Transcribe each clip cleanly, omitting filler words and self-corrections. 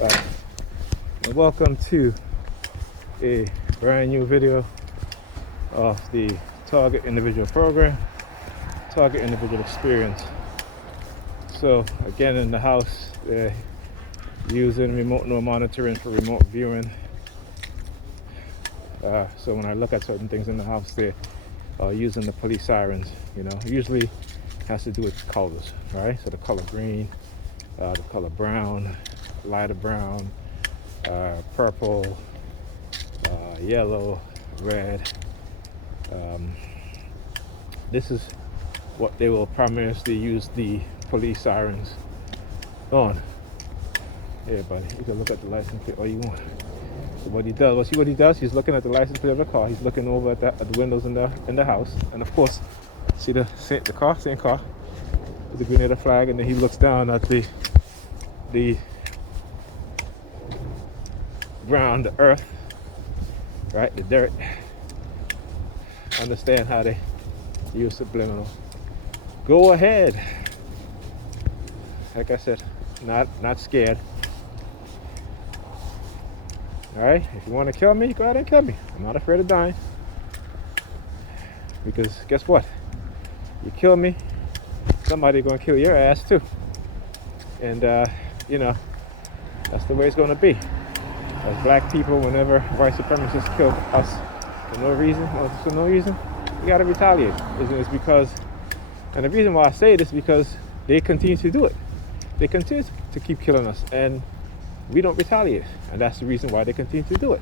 Alright, and welcome to a brand new video of the Target Individual Program, Target Individual Experience. So again, in the house, they're using remote no monitoring for remote viewing. So when I look at certain things in the house, they're using the police sirens. Usually has to do with colors, right? So the color green, the color brown, lighter brown, purple, yellow, red. This is what they will primarily use the police sirens on. Yeah, buddy, you can look at the license plate all you want. So what he does, he's looking at the license plate of the car. He's looking over at the windows in the house, and of course, see the same car, with the Grenada flag, and then he looks down at the ground, the earth, right, the dirt. Understand how they use subliminal. Go ahead. Like I said, not scared. All right, if you want to kill me, go ahead and kill me. I'm not afraid of dying. Because guess what? You kill me, somebody's gonna kill your ass too. And that's the way it's gonna be. As black people, whenever white supremacists kill us for no reason, we gotta retaliate. It's because, and the reason why I say this is because they continue to do it. They continue to keep killing us, and we don't retaliate. And that's the reason why they continue to do it.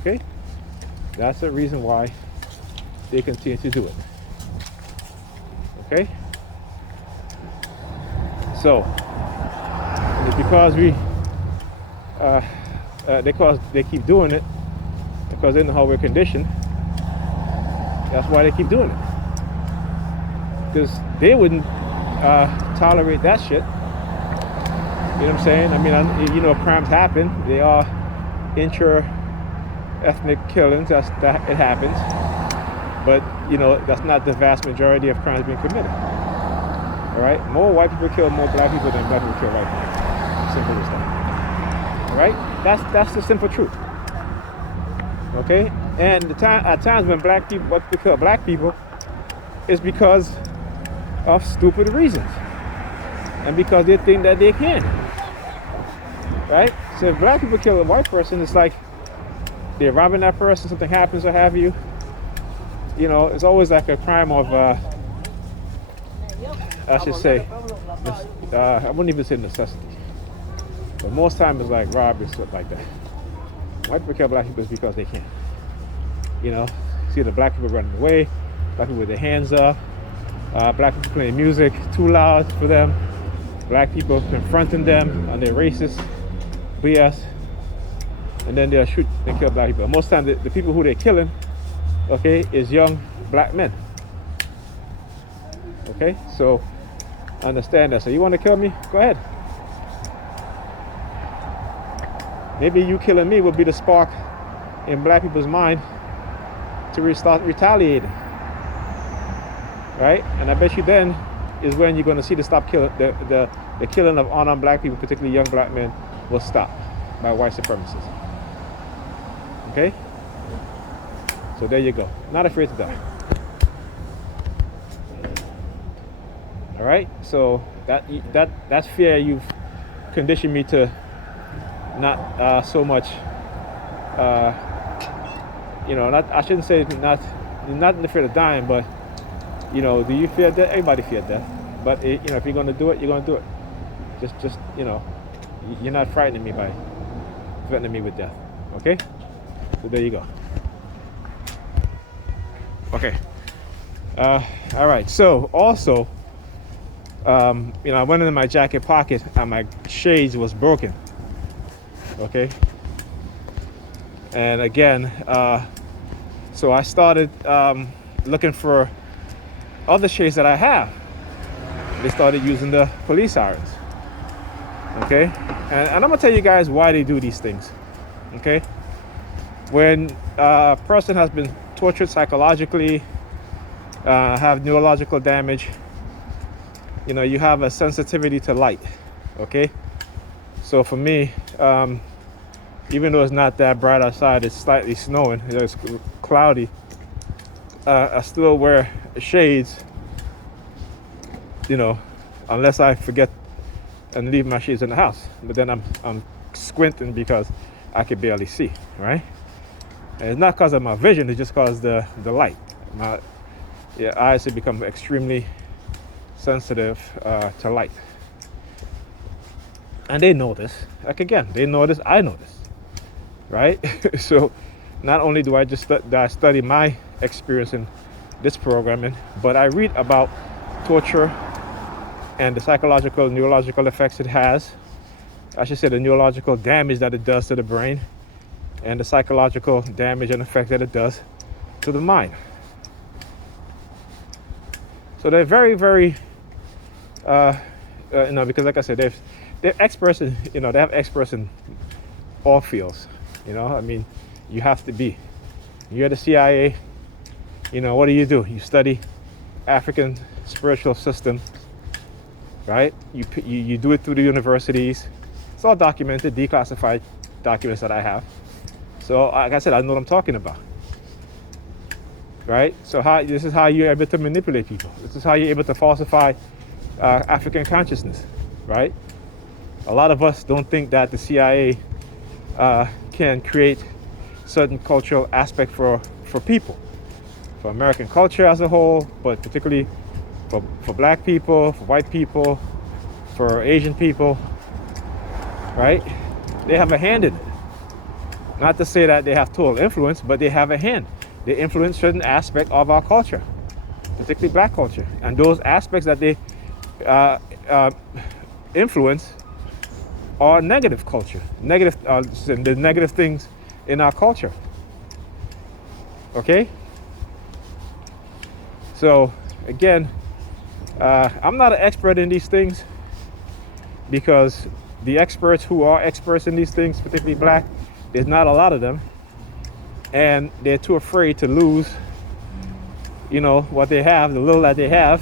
Okay? That's the reason why they continue to do it. Okay? So, it's because they keep doing it, because they know how we're conditioned. That's why they keep doing it. Because they wouldn't tolerate that shit. You know what I'm saying? I mean, crimes happen. They are intra-ethnic killings. That it happens. But that's not the vast majority of crimes being committed. All right, more white people kill more black people than black people kill white people. Simple as that. All right, that's the simple truth. Okay, and at times when white people kill black people, is because of stupid reasons, and because they think that they can. Right? So if black people kill a white person, it's like they're robbing that person, something happens or have you. It's always like a crime of, I should say, I wouldn't even say necessity. But most times it's like robbery, stuff like that. White people kill black people is because they can. See the black people running away, black people with their hands up, black people playing music too loud for them, black people confronting them on their racist BS, and then they'll shoot and kill black people. Most times the people who they're killing, okay, is young black men. Okay, so understand that. So you want to kill me? Go ahead. Maybe you killing me will be the spark in black people's mind to start retaliating. Right? And I bet you then is when you're going to see the killing of unarmed black people, particularly young black men, will stop by white supremacists. Okay? So there you go. Not afraid to die. All right. So that's fear you've conditioned me to not so much. I shouldn't say not afraid of dying, but do you fear death? Everybody fears death. But if you're gonna do it, you're gonna do it. Just you're not frightening me by threatening me with death. Okay? So there you go. Okay. All right. So also, I went into my jacket pocket and my shades was broken. Okay. And again, so I started looking for other shades that I have. They started using the police sirens. Okay. And I'm gonna tell you guys why they do these things. Okay. When a person has been tortured psychologically, have neurological damage, you have a sensitivity to light. Okay, So for me, even though it's not that bright outside, it's slightly snowing, it's cloudy, I still wear shades, unless I forget and leave my shades in the house. But then I'm squinting because I can barely see, right? And it's not because of my vision, it's just because the light. My eyes have become extremely sensitive to light. And they know this. Like again, they know this, I know this, right? So not only do I study my experience in this programming, but I read about torture and the psychological, neurological effects it has. I should say the neurological damage that it does to the brain and the psychological damage and effect that it does to the mind. So they're very, very, because like I said, they're experts in, they have experts in all fields. I mean, you have to be. You're the CIA. What do? You study African spiritual system, right? You do it through the universities. It's all documented, declassified documents that I have. So like I said, I know what I'm talking about, right? So this is how you're able to manipulate people. This is how you're able to falsify African consciousness, right? A lot of us don't think that the CIA can create certain cultural aspect for people, for American culture as a whole, but particularly for black people, for white people, for Asian people, right? They have a hand in it. Not to say that they have total influence, but they have a hand. They influence certain aspect of our culture, particularly black culture. And those aspects that they influence are negative culture, the negative things in our culture. Okay? So, again, I'm not an expert in these things because the experts who are experts in these things, particularly black, there's not a lot of them. And they're too afraid to lose, what they have, the little that they have.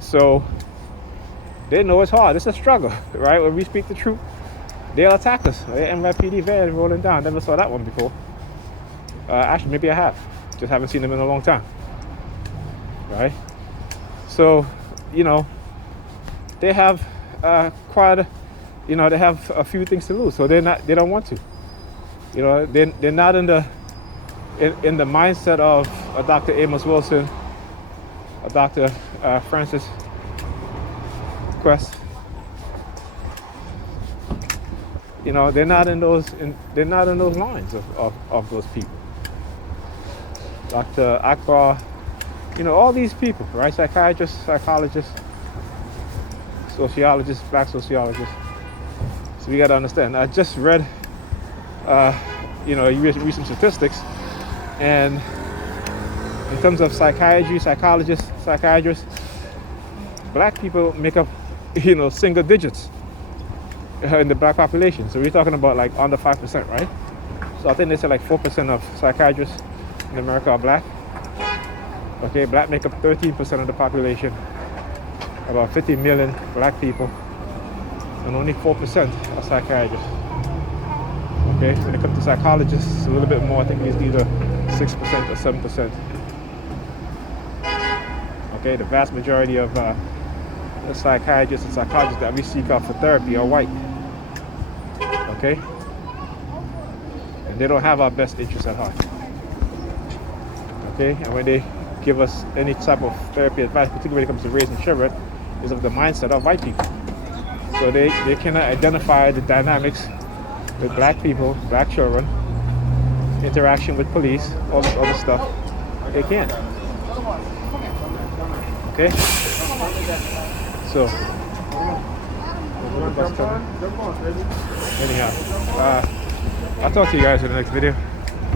So they know it's hard. It's a struggle, right? When we speak the truth, they'll attack us. NYPD van rolling down. Never saw that one before. Actually, maybe I have. Just haven't seen them in a long time. Right? So, they have they have a few things to lose. So they don't want to. They're not in the mindset of a Dr. Amos Wilson, a Dr. Francis Quest. They're not in those lines of those people. Dr. Akbar, all these people, right? Psychiatrists, psychologists, sociologists, black sociologists. So we got to understand. I just read, recent statistics, and in terms of psychiatry, psychologists, psychiatrists, black people make up, single digits in the black population. So we're talking about like under 5%, right? So I think they say like 4% of psychiatrists in America are black. Okay, black make up 13% of the population, about 50 million black people, and only 4% are psychiatrists. Okay, when it comes to psychologists, it's a little bit more. I think it's either 6% or 7%. Okay, the vast majority of the psychiatrists and psychologists that we seek out for therapy are white. Okay, and they don't have our best interests at heart. Okay, and when they give us any type of therapy advice, particularly when it comes to raising children, is of the mindset of white people. So they cannot identify the dynamics with black people, black children, interaction with police, all this other stuff. They can't. Okay? So, anyhow, I'll talk to you guys in the next video.